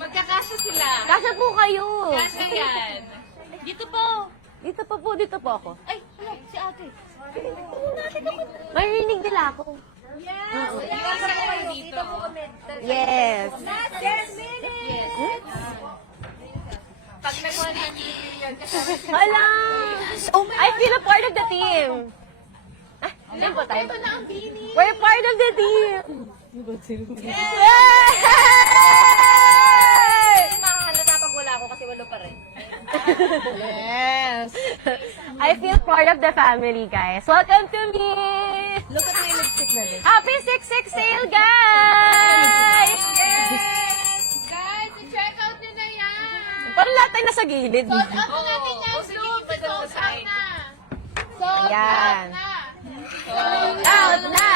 Magkakasya sila. Kasya po kayo. Kasya yan. Dito po. Dito po ako. Ay, ano, si ate. Marinig nila ako. Dito. Yes. Yes. Pag nagawa niya yung million, kasama si Hala! I feel a part of the team. Ah, team po tayo. ito na ang bini. We're part of the team. Yay! Makahalata pag wala ako kasi walo pa rin. Yes. I feel part of the family, guys. Welcome to me. Look at my lipstick na din. Happy 6/6 sale, guys! Guys, i-check out nyo na yan. Parang lahat tayo nasa gilid. Sold out na natin yan. Sold out na. Sold Ayan. out na. Sold out na!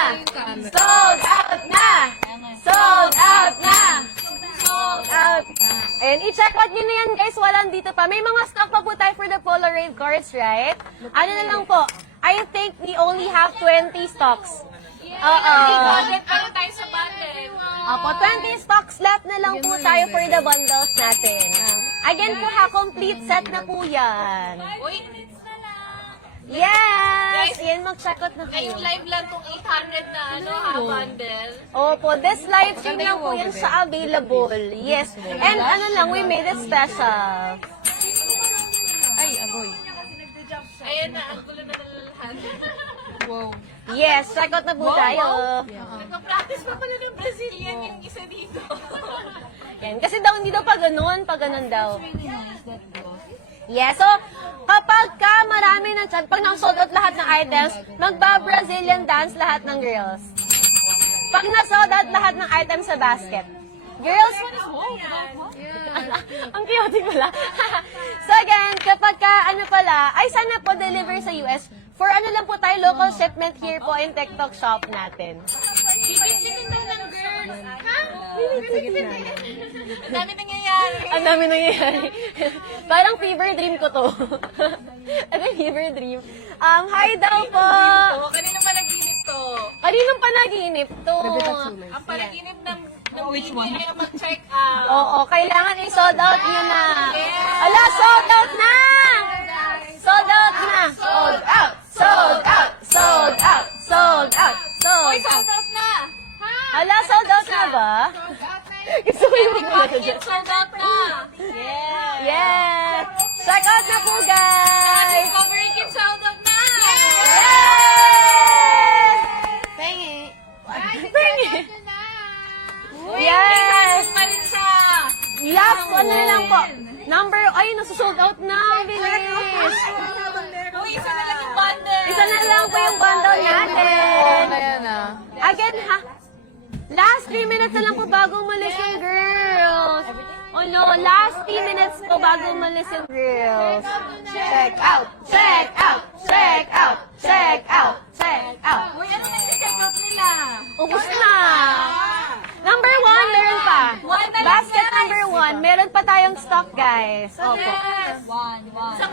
Sold out na! Sold out na! Sold out na! Ayan, i-check out nyo na yan, guys. Walang dito pa. May mga stock pa po tayo for the Polaroid cards, right? Ano na lang po? I think we only have 20 stocks. Budget pa rin tayo sa budget. Opo, 20 stocks left na lang po tayo for the bundles natin. Again po ha, complete set na po yan. Uy, Yes! Yan, mag-check out na kayo. ngayong live lang tong 800 na bundle. Opo, this live stream lang po yan siya available. Yes. And ano lang, we made it special. Ayan na, ang gulo na lahat. Yes, check out na po tayo. Nagpa-practice pa pala ng Brazilian yung isa dito. Yan, kasi daw hindi daw pa ganun daw. Yes, so kapag ka marami ng chat, pag nakasold out lahat ng items, magba-Brazilian dance lahat ng girls. Pag nasold out lahat ng items sa basket. Girls, ang cute pala. So again, kapag ka ano pala, ay sana po deliver sa US, for ano lang po tayo, local shipment here po in TikTok shop natin. Bibit-bitin daw ng girls. Ha? Bibit-bitin. Ang dami nangyayari. Ang dami nangyayari. Parang fever dream ko to. Ano yung fever dream? Hi daw po. Kanina panaginip to. Kaninong panaginip to? Ang panaginip ng which one? Kaya mag-check out. Oo, kailangan i-sold out nyo na. Ala, sold out na! Sold out na! Sold out! Sold out! Sold out! Sold out! Sold out! Sold out na. Ha? Ala, sold out na ba? Gusto ko yung Bakit sold out na? Yes! Check out na po, guys! Discovery Kids sold out na. Yes! Pengi. Pengi. Yes! Yes! Pa rin siya. Last one na lang po. Number, ay, nasusold out na. Bilis. Uy, isa na lang yung bundle. Isa na lang po yung bundle natin. Again, ha? Last 3 minutes na lang po bago umalis yung girls. Oh no, last 3 minutes po bago umalis yung girls. Check out! Check out! Check out! Check out! Check out! Uy, ano na yung check out nila? Ubus na! Number 1, meron pa. One na lang, Basket guys. number 1, meron pa tayong stock, guys. Opo. Yes.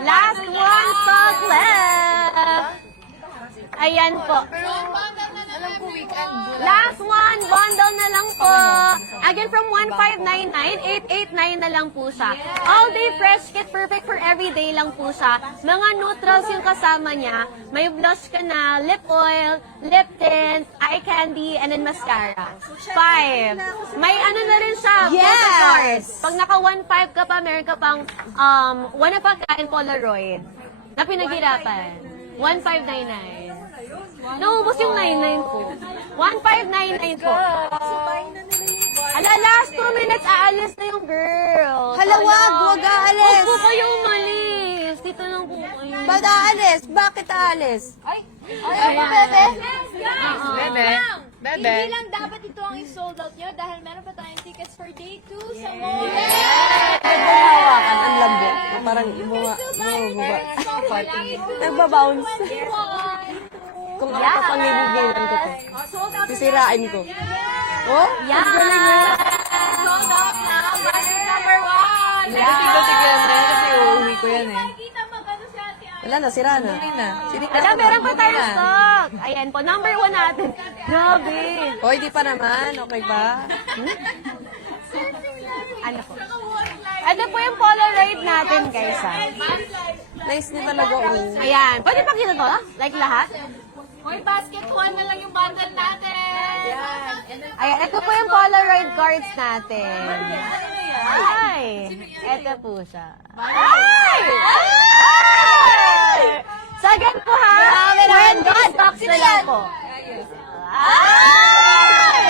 Last one stock left. Ayan po. Alam ko weekend. Last one, bundle na lang po. Again, from 1599, 889 na lang po siya. All day fresh kit, perfect for everyday lang po siya. Mga neutrals yung kasama niya. May blush ka na, lip oil, lip tint, eye candy, and then mascara. 5. May ano na rin siya, photo cards. Pag naka 1.5 ka pa, meron ka pang one of a kind Polaroid na pinaghirapan. 1599. Naubos yung 99 po. 1599 po. Ala, last 2 minutes, aalis na yung girls. Hala, wag aalis. Huwag po kayo umalis. Dito lang po kayo. Ba't aalis? Bakit aalis? Hindi lang dapat ito ang i-sold out nyo dahil meron pa tayong tickets for day 2 sa mall. Hawakan, ang lambot. Parang nagbabounce. Kung ako kapangigilan ko to. Sisirain ko. Oh? Yeah. Sold out na. Basket number 1. Kasi uuwi ko yan eh. Kita magano si Ate Ay. Wala na, sira na. Ala, meron pa tayong stock. Ayan po, number 1 natin. Grabe. Hoy, di pa naman. Okay ba? Ano po? Ano po yung Polaroid natin, guys, ha? Nice din talaga, oh. Ayan. Pwede pakita to, ha? Like lahat? Hoy, basket 1 na lang yung bundle natin. Ayan, ito po yung Polaroid cards natin. Ay! Ito po siya. Ay! Ay! Sagad po, ha? Random stocks na lang po. Ay!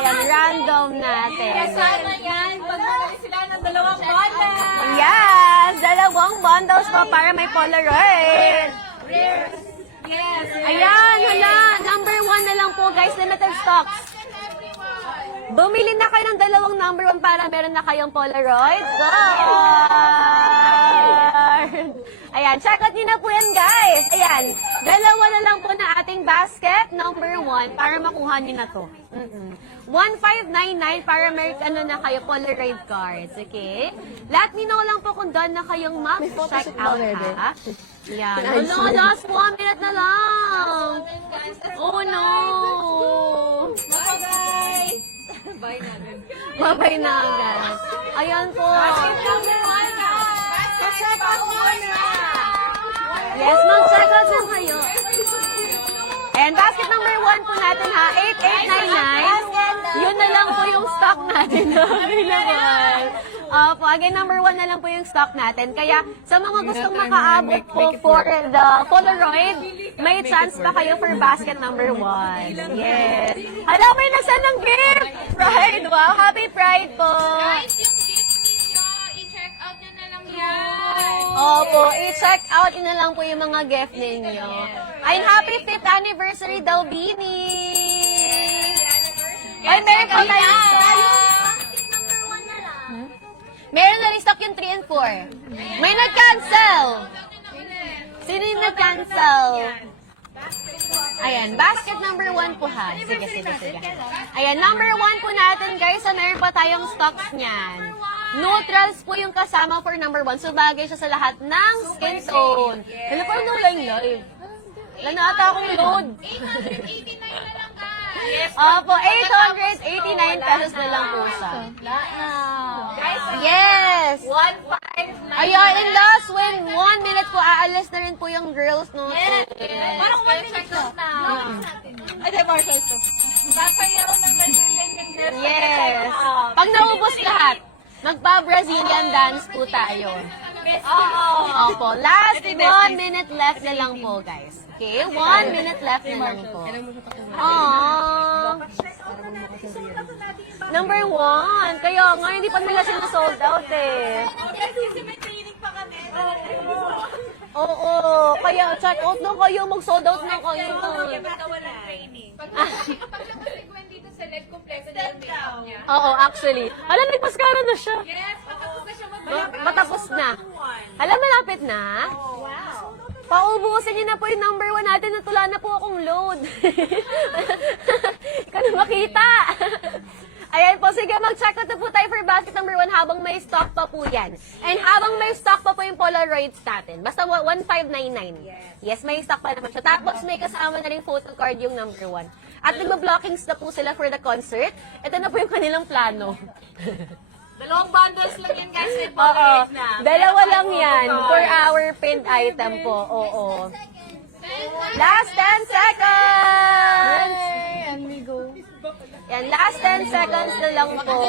Ayan, random natin. Sana yan, pag bumili sila ng 2 bundle. Yes! 2 bundles po para may Polaroid. Yes. Ayan, hala. Number 1 na lang po, guys. Limited stocks. Bumili na kayo ng 2 number 1 para meron na kayong Polaroid card. Ayan, check out nyo na po yan, guys. Ayan, 2 na lang po na ating basket, number 1, para makuha nyo na to. 1599 para may na kayo Polaroid cards, okay? Let me know lang po kung done na kayong mag-check out, ha? Yan. Hello, last 1 minute na lang. Oh, no. Bye-bye na, guys. Ayan po. Yes, mag-check out na kayo. And basket number 1 po natin, ha? 8899. Yun na lang po yung stock natin na available. Po, again, number 1 na lang po yung stock natin. Kaya sa mga gustong makaabot po for the Polaroid, may chance pa kayo for basket number 1. Yes. Hala, may nasa ng gift! Pride! Wow, happy Pride po! Guys, yung gift ninyo, i-check out nyo na lang yan. Opo, i-check out nyo na lang po yung mga gift ninyo. Ay, happy 5th anniversary daw, Bini! Ay, meron pa tayo stock. Meron na rin stock yung 3 and 4. May nag-cancel! Sino yung nag-cancel? Ayan, basket number 1 po, ha? Sige. Ayan, number 1 po natin, guys. Meron pa tayong stocks niyan. Neutrals po yung kasama for number 1. So, bagay siya sa lahat ng skin tone. Ano pa yung live? Wala na ata akong load. 889 na lang, guys. Opo, 889 pesos na lang po siya. Yes! 159. Ayan, and last when 1 minute po, aalis na rin po yung girls, no? Parang 1 minute na. Ay, di, Marcel to. Sasayaw ng Brazilian. Yes. Pag naubos lahat, magpa-Brazilian dance po tayo. Opo, last 1 minute left na lang po, guys. Okay, 1 minute left na lang po. Aww. Number 1. Kaya nga, hindi pa nila sila sold out eh. Oo, kaya check out na kayo, mag-sold out na kayo. Kapag lang frequent dito sa LED, kompleto na yung makeup niya. Oo, actually. Alam, nagpaskara na siya. Yes, patapos na siya Matapos na. Alam, malapit na. Paubusin niyo na po yung number 1 natin. Natula na po akong load. Ikaw na makita. Ayan po, sige, mag-check out na po tayo for basket number 1 habang may stock pa po yan. And habang may stock pa po yung Polaroids natin. Basta 1599. Yes, may stock pa naman siya. Tapos may kasama na rin photo card yung number 1. At nagba-blockings na po sila for the concert. Ito na po yung kanilang plano. 2 bundles lang yan, guys. May Oo, Polaroid na. 2 lang yan for our pinned item po. Oo. Last 10 seconds! And we go. Yan, last 10 seconds na lang po.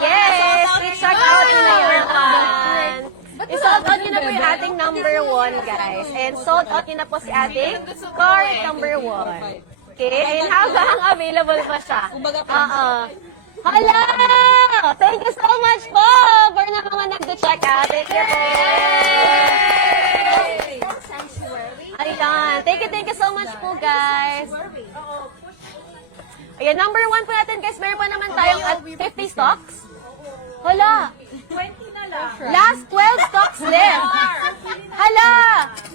Yes! I-check out nyo na yan. I-sold out nyo na po yung ating number 1, guys. And sold out nyo na po si ating card number 1. Okay? And habang available pa siya. Hala! Thank you so much po for na mga nag-check out. Thank you po. Ayan. Thank you so much po, guys. Ayan, number 1 po natin, guys. Meron pa naman tayong at 50 stocks. Hala! 20 na lang. Last 12 stocks left. Hala!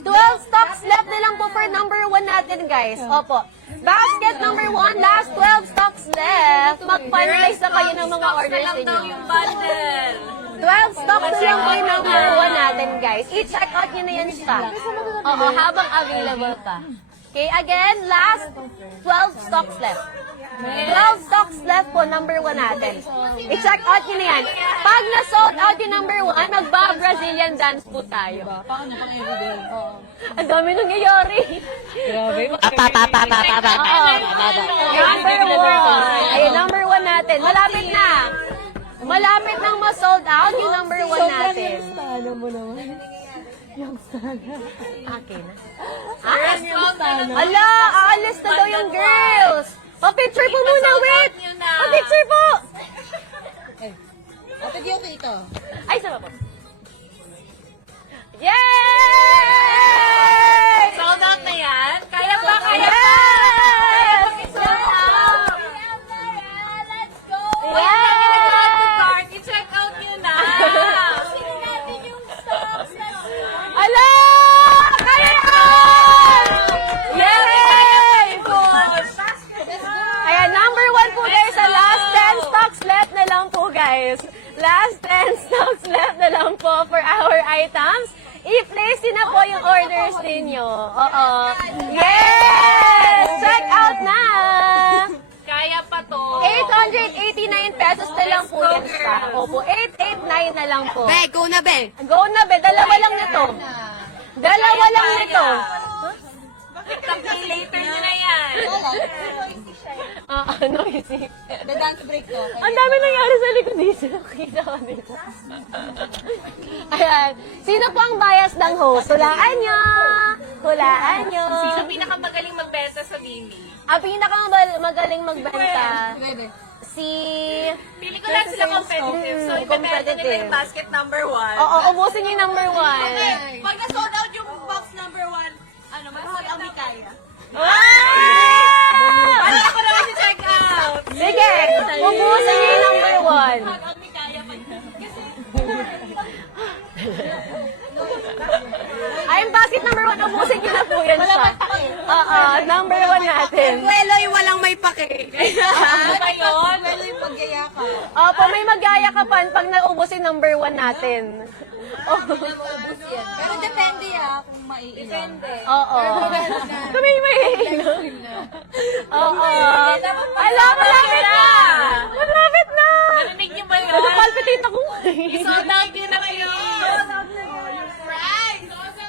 12 stocks left na lang po for number 1 natin, guys. Opo. Basket number 1, last 12 stocks left. Mag-finalize na kayo ng mga orders ninyo. 12 stocks na lang po yung number 1 natin, guys. I-check out nyo na yan siya. Oo, habang available pa. Okay, again, last 12 stocks left. 12 stocks left po, number 1 natin. I-check out nyo na yan. Pag na-sold out yung number 1, magba-Brazilian dance po tayo. Ang dami nangyayari. Number 1. Ayun, number 1 natin. Malapit na. Malapit nang ma-sold out yung number 1 natin. Ano mo naman? Yung sana. Okay na. Ala, aalis na daw yung girls. Pa-picture po muna, wait. Pa-picture po. Ate Diyoto ito. Ay, sama po. Yay! Sold out na yan? Kaya ba? Kaya ba? Yes! Sold out! Let's go! Yes! I-check out nyo na! Tingnan natin yung stocks. Ala! Kaya yan! Yay! Ayan, number 1 po guys. Sa last 10 stocks left na lang po guys. Last 10 stocks left na lang po for our items. I-place din na po yung orders ninyo. Oo. Yes! Check out na! Kaya pa to. 889 pesos na lang po yan siya. Opo, 889 na lang po. Be, go na, be. Go na be, dalawa lang nito. Dalawa lang nito. Later nyo na yan. Noisy. The dance break ko. Ang dami nangyari sa likod dito. Nakita ko dito. Ayan. Sino po ang bias ng host? Hulaan nyo! Hulaan nyo! Sino pinakamagaling magbenta sa Mimi? Ang pinakamagaling magbenta, si... Pili ko lang sila competitive. So, ibebenta nila yung basket number 1. Oo, ubusin yung number 1. Pag na-sold out yung box number 1, ano, mag-sold out ni Kaya. Paano ako naman si check out? Sige, ubusin yung number 1. Mag-out ni Kaya pa kasi Ay, yung basket number 1, ubusin nyo na po yan siya. Oo, number 1 natin. Weloy, walang may pake. ano ba yun? Weloy, paggaya ka. Opo, may magaya ka pan pag naubos yung number 1 natin. Oh. Pero depende kung maiinom. Oo. Kami may Oo. Ala, malapit na! Malapit na! Narinig niyo ba yun? Napalpitate ako. Sold out yun na kayo.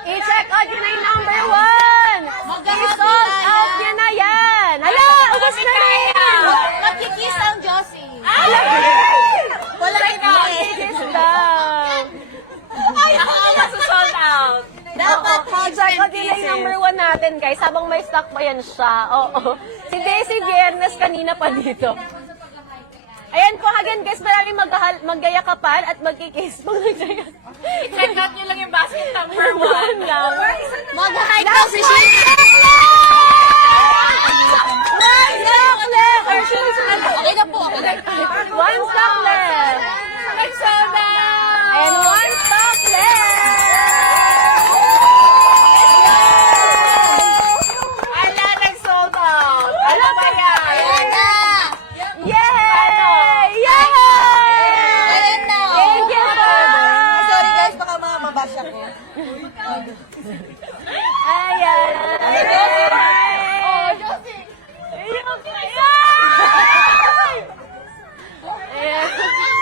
I-check out yun na yung number 1! I-sold out yun na yan! Hala, ubos na rin! Magkikiss ang Josie. Hala, Wala Kiss lang. Ako masu-sold out. Dapat i-check out yun na yung number 1 natin, guys. Habang may stock pa yan siya. Oo. Si Daisy Viernes kanina pa dito. Ayan po, again guys, maraming maggayakapan at magkikiss. I-check out nyo lang yung basket number 1 lang. Mag-hike daw si Sheena. One stock left! Okay na po, okay na. One stock left! Nag-sold out! And one stock left! Ala, nag-sold out! Ano ba yan? Ayan na. Yay! Yay! Ayan na. Thank you po! Sorry guys, baka mga mabasya ko. Ayan! Oh, Josie!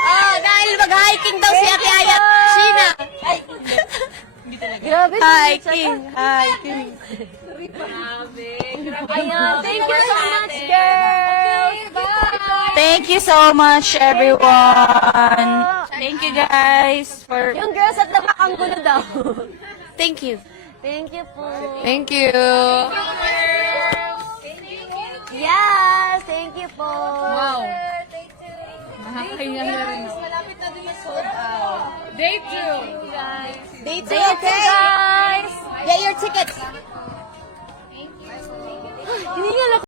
Ayan! Dahil mag-hiking daw si Ate Aya at Sheena. Grabe, Hiking. Grabe. Ayan, thank you so much, girls! Thank you so much, everyone. Thank you guys for... Yung girls at labak ang gulo daw. Thank you. Thank you po. Thank you. Yes, thank you po. Wow. Malapit na din yung sold out. Day 2. Day 2, Thank you, guys. Get your tickets. Hindi nga